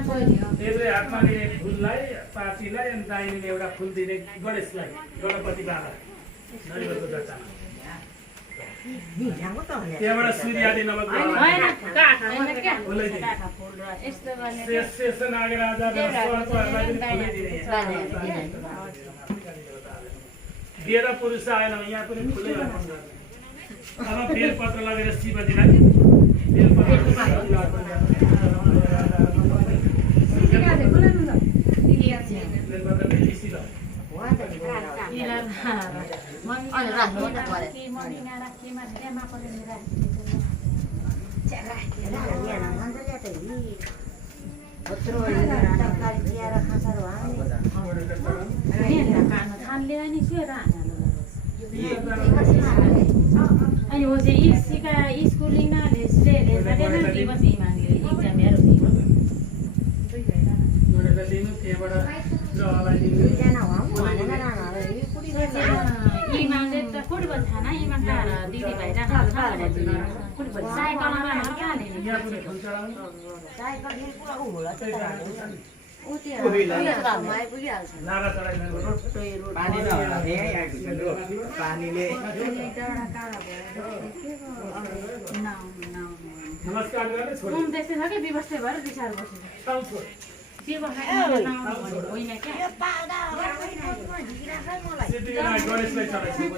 यसले हातमा लिने फुललाई पार्टीलाई अनि दाहिने एउटा फुल दिने गणेशलाई गणपति बाबा नरिवलको जटामा त्यहाँबाट सूर्य आदि नवग्रह शेष नागराजा सर्पहरूलाई पनि फुलै दिने दिएर पुरुष आएन यहाँ पनि फुलै अर्पण गर्ने अब बेलपत्र लगेर शिवजीलाई बेलपत्र अनि वो चाहिँ इसका स्कुलिङ न लेस्ले लेस्दैन दिवस इमानले एक्जाम हेर इमानले त कोडी बन्छ न इमान त दिदी भाइ राख्नु कोडी बन्छ साइकलमा कहाँ लिने साइकल नि पुरा होला त नमस्कार गर्ने छोड त्यस्तै छ कि व्यवस्था भएर विचार गर्छु के होइन क्या गणेशलाई चढाइसक्यो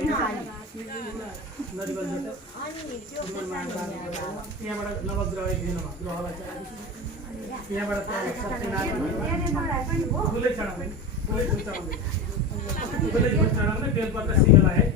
त्यहाँबाट नवग्रह ग्रहलाई चढाइसक्यो त्यहाँबाट फुलै चढाउने फुलै फुल चढाउने फुलै फुल चढाउने बेलपत्र शिवलाई है